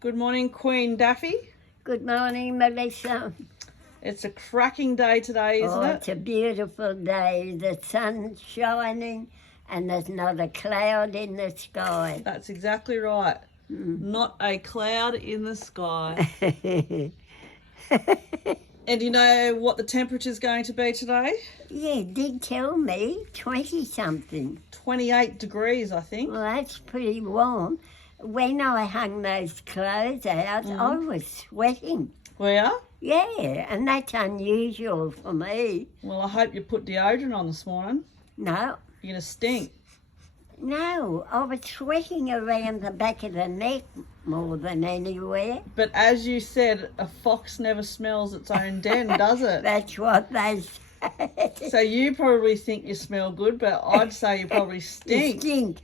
Good morning, Queen Daffy. Good morning, Melissa. It's a cracking day today, isn't it? It's a beautiful day. The sun's shining and there's not a cloud in the sky. That's exactly right. Not a cloud in the sky. And you know what the temperature's going to be today? Yeah, did tell me 20-something. 28 degrees, I think. Well, that's pretty warm. When I hung those clothes out, I was sweating. We are? Yeah, and that's unusual for me. Well, I hope you put deodorant on this morning. No, You're going to stink. no, I was sweating around the back of the neck more than anywhere. But as you said, a fox never smells its own den, does it? That's what they say. So you probably think you smell good, but I'd say you probably stink. Stink.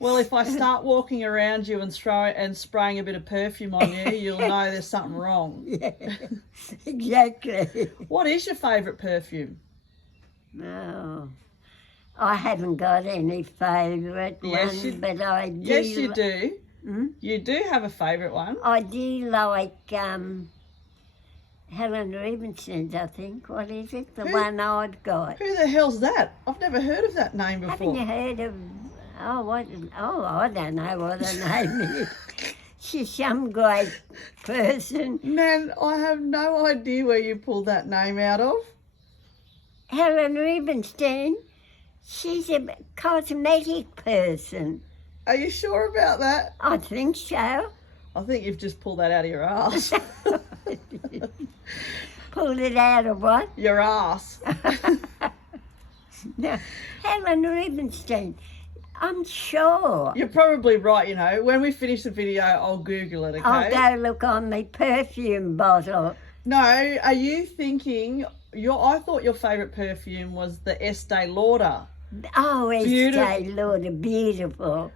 Well, if I start walking around you and spraying a bit of perfume on you, you'll know there's something wrong. Yeah, exactly. What is your favourite perfume? No, I haven't got any favourite Yes, one, you- but I do. Yes, you do. Hmm? You do have a favourite one. I do like Helen Rubenson's, I think. What is it? The Who? one I've got. Who the hell's that? I've never heard of that name Haven't you before. heard of? I don't know what her name is. She's some great person. Man, I have no idea where you pulled that name out of. Helen Rubinstein. She's a cosmetic person. Are you sure about that? I think so. I think you've just pulled that out of your ass. Pulled it out of what? Your ass. No, Helen Rubinstein. I'm sure. You're probably right, you know. When we finish the video, I'll Google it, okay? I'll go look on the perfume bottle. No, are you thinking I thought your favourite perfume was the Estee Lauder. Oh, Beautiful. Estee Lauder, beautiful.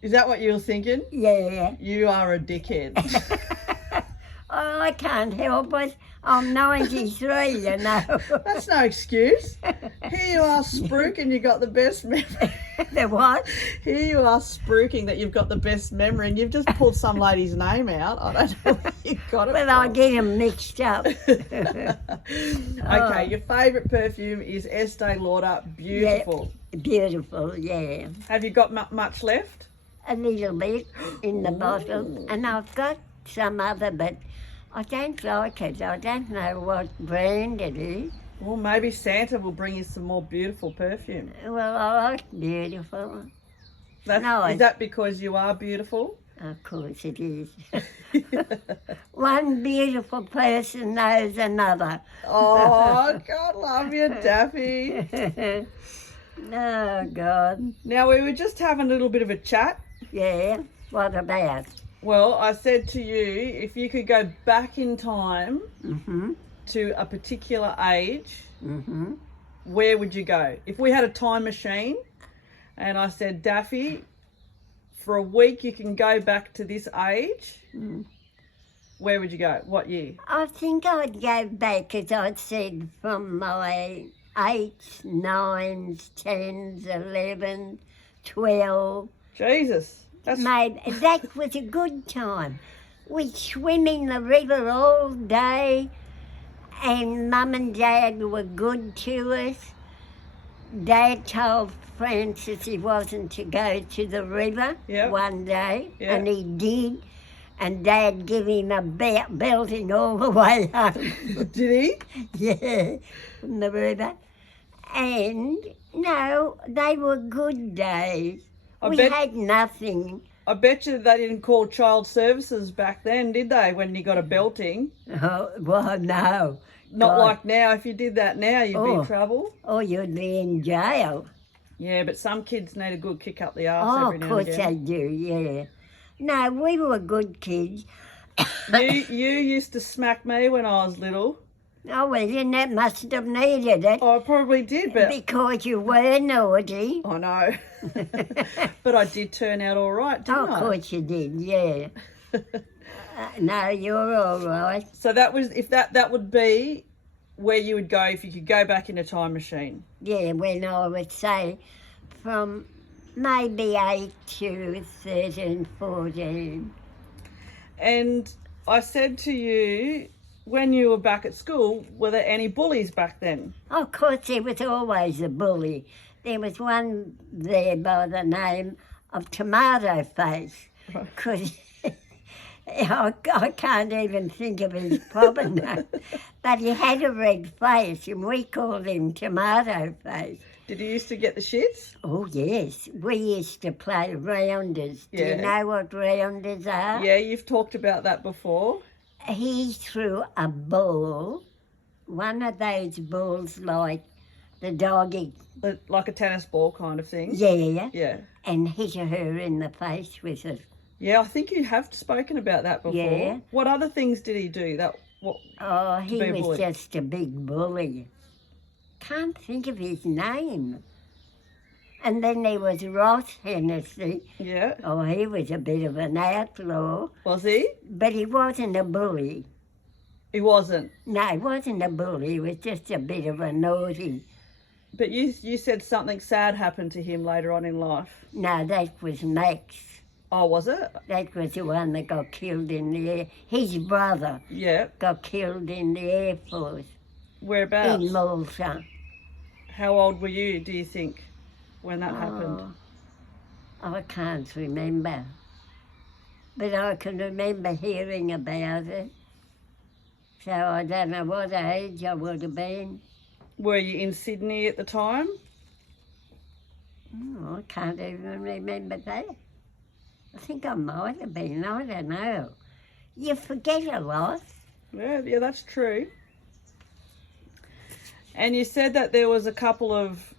Is that what you were thinking? Yeah. You are a dickhead. Oh, I can't help it. I'm 93, you know. That's no excuse. Here you are spruiking you got the best memory. The what? Here you are spruiking that you've got the best memory and you've just pulled some lady's name out. I don't know where you got it Well, I from. get them mixed up. Okay, your favourite perfume is Estee Lauder. Beautiful. Beautiful, yeah. Have you got much left? A little bit in the bottle. And I've got some other, but I don't like it. I don't know what brand it is. Well, maybe Santa will bring you some more beautiful perfume. Well, I like beautiful. Is that because you are beautiful? Of course it is. One beautiful person knows another. Oh, God love you, Daffy. Oh, God. Now, we were just having a little bit of a chat. Yeah, what about? Well, I said to you, if you could go back in time Mm-hmm, to a particular age, mm-hmm. where would you go? If we had a time machine, and I said, Daffy, for a week you can go back to this age, where would you go? What year? I think I'd go back, as I said, from my 8s, 9s, 10s, 11s, 12. Jesus. That's Mate, that was a good time. We'd swim in the river all day, and Mum and Dad were good to us. Dad told Francis he wasn't to go to the river one day, and he did. And Dad gave him a belting all the way home. Did he? Yeah, from the river. And, no, they were good days. We had nothing. I bet you they didn't call child services back then, did they, when you got a belting? Oh, well, no. Not God. like now. If you did that now, you'd be in trouble. Oh, you'd be in jail. Yeah, but some kids need a good kick up the arse Oh, every of now course and they again. do, yeah. No, we were good kids. You used to smack me when I was little. Oh, well, then that must have needed it. I probably did, but Because you were naughty. I know. But I did turn out all right, didn't Of I? course you did, yeah. No, you're all right. So that was that would be where you would go if you could go back in a time machine. Yeah, when I would say from maybe 8 to 13, 14. And I said to you, when you were back at school, were there any bullies back then? Of course, there was always a bully. There was one there by the name of Tomato Face, because I can't even think of his proper name, but he had a red face and we called him Tomato Face. Did you used to get the shits? Oh, yes. We used to play rounders. Do you Yeah. know what rounders are? Yeah, you've talked about that before. He threw a ball, one of those balls like the doggy, Like a tennis ball kind of thing. yeah, Yeah. and hit her in the face with it. Yeah, I think you have spoken about that before. Yeah. What other things did he do? Oh, he be a was bully. just a big bully. Can't think of his name. And then there was Ross Hennessy. Yeah. Oh, he was a bit of an outlaw, Was he? but he wasn't a bully. He wasn't. No, he wasn't a bully. He was just a bit of a naughty. But you said something sad happened to him later on in life. No, that was Max. Oh, was it? That was the one that got killed in the air. His brother Yeah. got killed in the Air Force Whereabouts? in Malta. How old were you, do you think, when that happened? Oh, I can't remember. But I can remember hearing about it. So I don't know what age I would have been. Were you in Sydney at the time? Oh, I can't even remember that. I think I might have been. I don't know. You forget a lot. Yeah, that's true. And you said that there was a couple of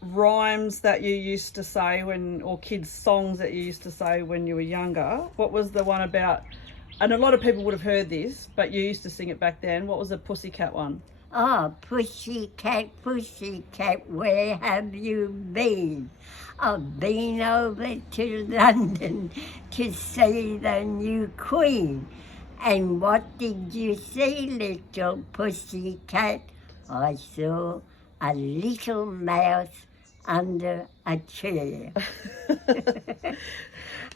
rhymes that you used to say or kids' songs that you used to say when you were younger. What was the one about, and a lot of people would have heard this, but you used to sing it back then. What was the Pussycat one? Oh, pussycat, pussycat, where have you been? I've been over to London to see the new Queen. And what did you see, little pussycat? I saw a little mouse under a chair.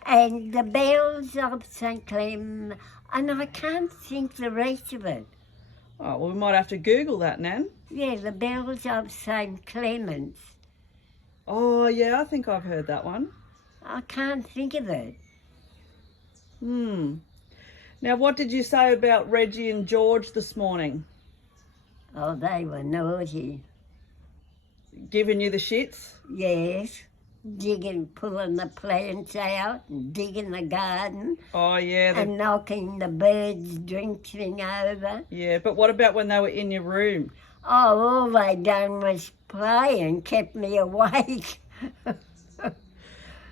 And the bells of St. Clem, and I can't think the rest of it. Oh, well, we might have to Google that, Nan. Yeah, the bells of St. Clements. Oh, yeah, I think I've heard that one. I can't think of it. Now, what did you say about Reggie and George this morning? Oh, they were naughty. Giving you the shits? Yes, digging, pulling the plants out, and digging the garden, Oh, yeah. and knocking the birds' drink thing over. Yeah, but what about when they were in your room? Oh, all they done was play and kept me awake.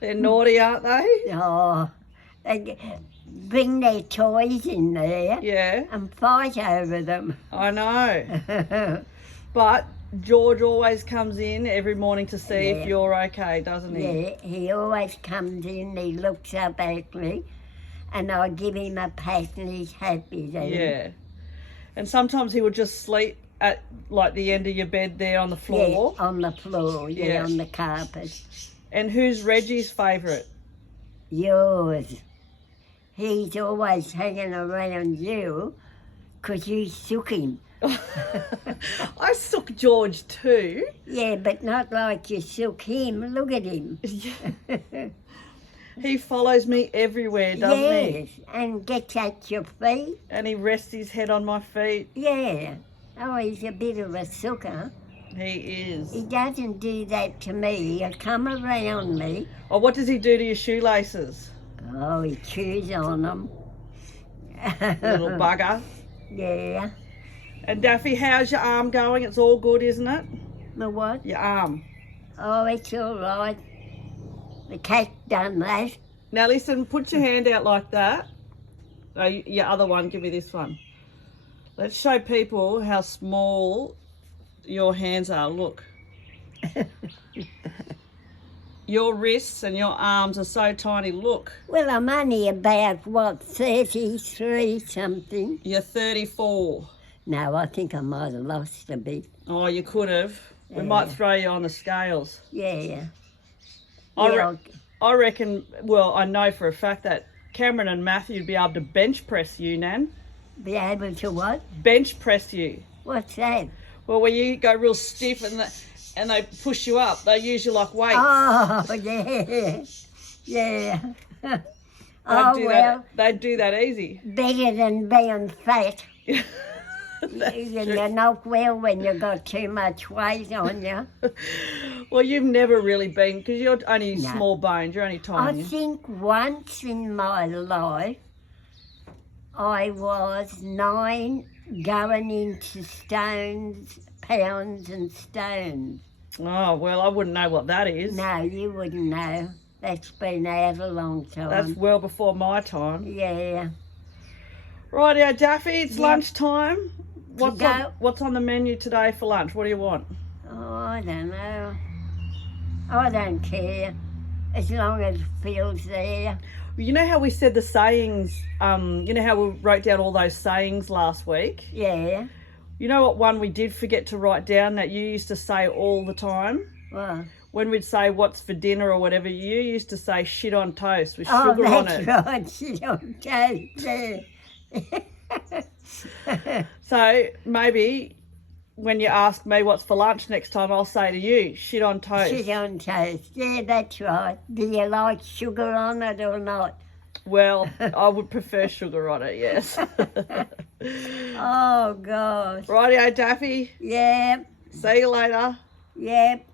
They're naughty, aren't they? Oh, they bring their toys in there Yeah, and fight over them. I know. But George always comes in every morning to see Yeah. if you're okay, doesn't he? Yeah, he always comes in, he looks up at me, and I give him a pat and he's happy then. Yeah. And sometimes he would just sleep at like the end of your bed there on the floor. Yeah, on the floor, Yeah. on the carpet. And who's Reggie's favourite? Yours. He's always hanging around you because you shook him. I shook George too. Yeah, but not like you shook him. Look at him. He follows me everywhere, doesn't he? Yes, and gets at your feet. And he rests his head on my feet. Yeah. Oh, he's a bit of a sucker. He is. He doesn't do that to me. He'll come around me. Oh, what does he do to your shoelaces? Oh, he chews on them. Little bugger. Yeah. And Daffy, how's your arm going? It's all good, isn't it? The what? Your arm. Oh, it's all right. The cat done that. Now listen, put your hand out like that. Oh, your other one, give me this one. Let's show people how small your hands are. Look. Your wrists and your arms are so tiny. Look. Well, I'm only about, 33 something. You're 34. No, I think I might have lost a bit. Oh, you could have. We Yeah. might throw you on the scales. Yeah. I reckon, well, I know for a fact that Cameron and Matthew would be able to bench press you, Nan. Be able to what? Bench press you. What's that? Well, when you go real stiff and they push you up, they use you like weights. Oh, yeah. Yeah. They'd do that easy. Better than being fat. You knock well when you've got too much weight on you. Well, you've never really been, because you're only small bones, you're only I tiny. think once in my life I was 9 going into stones, pounds and stones. Oh, well, I wouldn't know what that is. No, you wouldn't know. That's been out a long time. That's well before my time. Yeah. Rightio, Daffy, it's lunchtime. go. What's on the menu today for lunch? What do you want? Oh, I don't know. I don't care. As long as it feels there. You know how we said the sayings, you know how we wrote down all those sayings last week? Yeah. You know what one we did forget to write down that you used to say all the time? What? When we'd say what's for dinner or whatever, you used to say shit on toast with sugar on it. Oh, that's right. Shit on toast, yeah. So maybe when you ask me what's for lunch next time, I'll say to you, shit on toast. Shit on toast. Yeah, that's right. Do you like sugar on it or not? Well, I would prefer sugar on it, yes. Oh, gosh. Rightio, Daffy. Yep. See you later. Yep.